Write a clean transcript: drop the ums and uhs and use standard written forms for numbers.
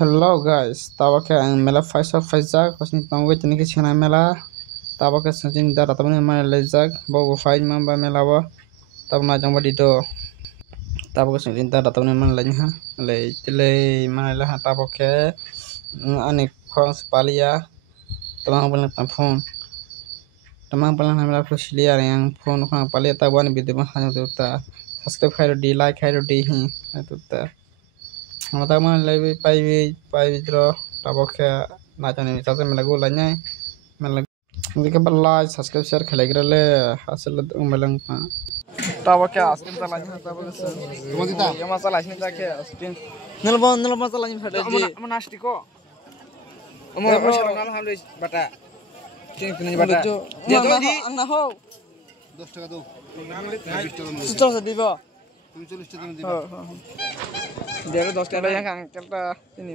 Hello guys, tabake ang mela faisa faisa kosni tangwe tini ke chena mela tabake sajin da ratabani ma lejak bogo fain ma ba mela ba tabna jang ba dito tabake sajin da ratabani ma lenya le tile ma la ha tabake ani khong spalia tamang bala phone tamang bala na mela fusiliya yang phone khang palia tabani bidima ha ta subscribe khairo di like khairo di hi ta mata mana lebih pai vidro tabok ya macam ini saja melagu lainnya melagu jika berlai subscribe share kaligra le hasil melang tabok ya askin salahnya tabok ya masalah ini tak ya askin nelpon masalahnya ada ji menasti kok masalah nama hamil bata cing punya bata dia tuh di angna ho 10 টাকা দাও 20 টাকা দিব তুমি 40 টাকা দিবা 10 টাকা yang kan kita ini